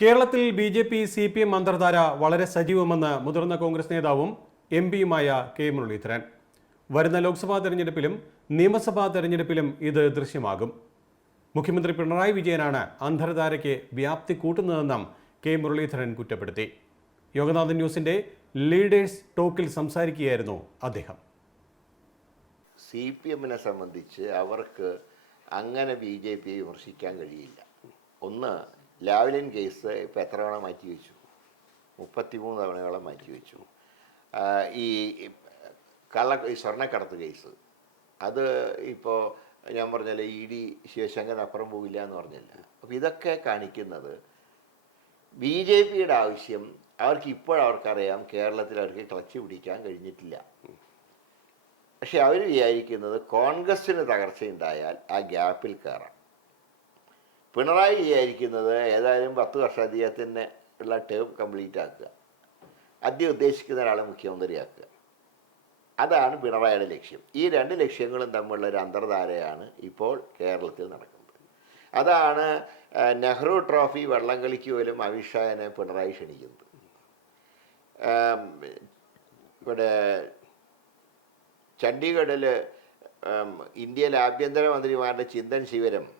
കേരളത്തിൽ B J P C P M അന്തർധാര വളരെ സജീവമെന്ന് മുതിർന്ന കോൺഗ്രസ് നേതാവും എം പിയുമായ കെ മുരളീധരൻ. വരുന്ന ലോക്സഭാ തെരഞ്ഞെടുപ്പിലും നിയമസഭാ തെരഞ്ഞെടുപ്പിലും ഇത് ദൃശ്യമാകും. മുഖ്യമന്ത്രി പിണറായി വിജയനാണ് അന്തർധാരയ്ക്ക് വ്യാപ്തി കൂട്ടുന്നതെന്നും കെ മുരളീധരൻ കുറ്റപ്പെടുത്തി. യോഗനാഥൻ ന്യൂസിന്റെ ലീഡേഴ്സ് ടോക്കിൽ സംസാരിക്കുകയായിരുന്നു അദ്ദേഹം. സി പി എമ്മിനെ സംബന്ധിച്ച് അവർക്ക് അങ്ങനെ ബി ജെ പിയെ വിമർശിക്കാൻ കഴിയില്ല. ഒന്ന് ലാവ്ലിൻ കേസ് ഇപ്പോൾ എത്ര തവണ മാറ്റി വെച്ചു? മുപ്പത്തിമൂന്ന് തവണയോളം മാറ്റി വെച്ചു. ഈ കള്ള ഈ സ്വർണക്കടത്ത് കേസ്. അത് ഇപ്പോൾ ഞാൻ പറഞ്ഞല്ലേ ഇ ഡി ശിവശങ്കർ അപ്പുറം പോവില്ല എന്ന് പറഞ്ഞില്ല. അപ്പോൾ ഇതൊക്കെ കാണിക്കുന്നത് ബി ജെ പിയുടെ ആവശ്യം അവർക്ക് ഇപ്പോഴവർക്കറിയാം കേരളത്തിൽ അവർക്ക് ക്ലച്ച് പിടിക്കാൻ കഴിഞ്ഞിട്ടില്ല. പക്ഷെ അവർ വിചാരിക്കുന്നത് കോൺഗ്രസ്സിന് തകർച്ചയുണ്ടായാൽ ആ ഗ്യാപ്പിൽ കയറാം. പിണറായി വിചാരിക്കുന്നത് ഏതായാലും പത്ത് വർഷം അദ്ദേഹത്തിന് ഉള്ള ടേം കംപ്ലീറ്റ് ആക്കുക. അദ്ദേഹം ഉദ്ദേശിക്കുന്ന ഒരാളെ മുഖ്യമന്ത്രിയാക്കുക. അതാണ് പിണറായിയുടെ ലക്ഷ്യം. ഈ രണ്ട് ലക്ഷ്യങ്ങളും തമ്മിലുള്ള ഒരു അന്തർധാരയാണ് ഇപ്പോൾ കേരളത്തിൽ നടക്കുന്നത്. അതാണ് നെഹ്റു ട്രോഫി വള്ളംകളിക്ക് പോലും അമിത്ഷാനെ പിണറായി ക്ഷണിക്കുന്നത്. ഇവിടെ ചണ്ഡീഗഡിൽ ഇന്ത്യയിലെ ആഭ്യന്തരമന്ത്രിമാരുടെ ചിന്തൻ ശിവരം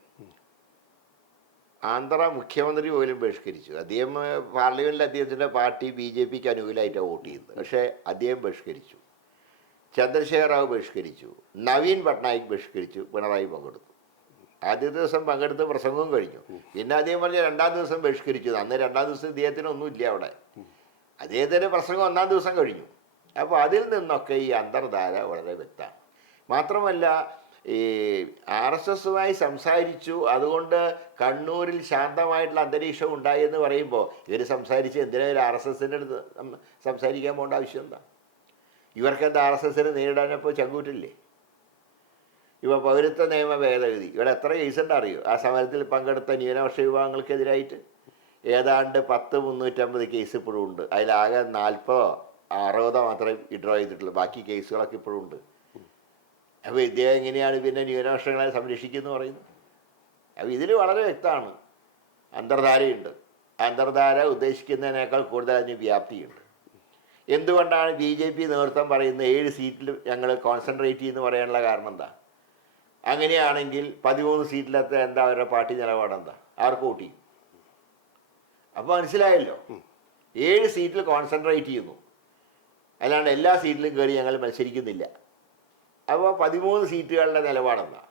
ആന്ധ്ര മുഖ്യമന്ത്രി പോലും ബഹിഷ്കരിച്ചു. അദ്ദേഹം പാർലമെന്റിൽ അദ്ദേഹത്തിന്റെ പാർട്ടി ബി ജെ പിക്ക് അനുകൂലമായിട്ടാണ് വോട്ട് ചെയ്യുന്നത്. പക്ഷേ അദ്ദേഹം ബഹിഷ്കരിച്ചു. ചന്ദ്രശേഖർ റാവു ബഹിഷ്കരിച്ചു. നവീൻ പട്നായിക് ബഹിഷ്കരിച്ചു. പിണറായി പങ്കെടുത്തു. ആദ്യ ദിവസം പങ്കെടുത്ത് പ്രസംഗവും കഴിഞ്ഞു. പിന്നെ അദ്ദേഹം പറഞ്ഞ രണ്ടാം ദിവസം ബഹിഷ്കരിച്ചു. അന്ന് രണ്ടാം ദിവസം ഇദ്ദേഹത്തിന് ഒന്നുമില്ല അവിടെ. അദ്ദേഹത്തിന്റെ പ്രസംഗം ഒന്നാം ദിവസം കഴിഞ്ഞു. അപ്പോൾ അതിൽ നിന്നൊക്കെ ഈ അന്തർധാര വളരെ വ്യക്തമാണ്. മാത്രമല്ല ഈ ആർ എസ് എസുമായി സംസാരിച്ചു. അതുകൊണ്ട് കണ്ണൂരിൽ ശാന്തമായിട്ടുള്ള അന്തരീക്ഷം ഉണ്ടായി എന്ന് പറയുമ്പോൾ ഇവർ സംസാരിച്ച് എന്തിനാ ഒരു ആർ എസ് എസിന്റെ അടുത്ത് സംസാരിക്കാൻ പോകേണ്ട ആവശ്യം എന്താ? ഇവർക്ക് എന്താ ആർ എസ് എസിനെ നേരിടാനപ്പോൾ ചങ്കൂറ്റില്ലേ? ഇവ പൗരത്വ നിയമ ഭേദഗതി. ഇവിടെ എത്ര കേസുണ്ട് അറിയോ? ആ സമരത്തിൽ പങ്കെടുത്ത ന്യൂനപക്ഷ വിഭാഗങ്ങൾക്കെതിരായിട്ട് ഏതാണ്ട് പത്ത് മുന്നൂറ്റമ്പത് കേസ് ഇപ്പോഴും ഉണ്ട്. അതിലാകെ നാൽപ്പതോ അറുപതോ മാത്രമേ വിഡ്രോ ചെയ്തിട്ടുള്ളൂ. ബാക്കി കേസുകളൊക്കെ ഇപ്പോഴും ഉണ്ട്. അപ്പോൾ ഇദ്ദേഹം എങ്ങനെയാണ് പിന്നെ ന്യൂനപക്ഷങ്ങളെ സംരക്ഷിക്കുന്നു പറയുന്നത്? അപ്പോൾ ഇതിൽ വളരെ വ്യക്തമാണ്. അന്തർധാരയുണ്ട്. അന്തർധാര ഉദ്ദേശിക്കുന്നതിനേക്കാൾ കൂടുതൽ അതിന് വ്യാപ്തിയുണ്ട്. എന്തുകൊണ്ടാണ് ബി ജെ പി നേതൃത്വം പറയുന്ന ഏഴ് സീറ്റിൽ ഞങ്ങൾ കോൺസെൻട്രേറ്റ് ചെയ്യുന്നു പറയാനുള്ള കാരണം എന്താ? അങ്ങനെയാണെങ്കിൽ പതിമൂന്ന് സീറ്റിലത്തെ എന്താ അവരുടെ പാർട്ടി നിലപാടെന്താ ആർക്ക് വോട്ട് ചെയ്യും? അപ്പോൾ മനസ്സിലായല്ലോ. ഏഴ് സീറ്റിൽ കോൺസെൻട്രേറ്റ് ചെയ്യുന്നു. അല്ലാണ്ട് എല്ലാ സീറ്റിലും കയറി ഞങ്ങൾ മത്സരിക്കുന്നില്ല. അപ്പോൾ പതിമൂന്ന് സീറ്റുകളുടെ നിലപാടെന്താ?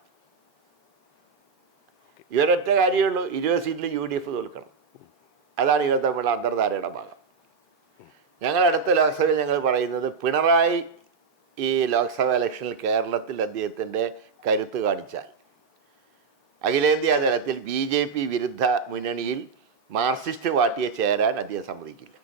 ഇവരൊറ്റ കാര്യമുള്ളൂ ഇരുപത് സീറ്റിൽ യു ഡി എഫ് തോൽക്കണം. അതാണ് ഇവർ തമ്മിലുള്ള അന്തർധാരയുടെ ഭാഗം. ഞങ്ങൾ അടുത്ത ലോക്സഭയിൽ ഞങ്ങൾ പറയുന്നത് പിണറായി ഈ ലോക്സഭ ഇലക്ഷനിൽ കേരളത്തിൽ അദ്ദേഹത്തിന്റെ കരുത്ത് കാണിച്ചാൽ. അഖിലേന്ത്യാ തലത്തിൽ ബി ജെ പി വിരുദ്ധ മുന്നണിയിൽ മാർക്സിസ്റ്റ് പാർട്ടിയെ ചേരാൻ അദ്ദേഹം സമ്മതിക്കില്ല.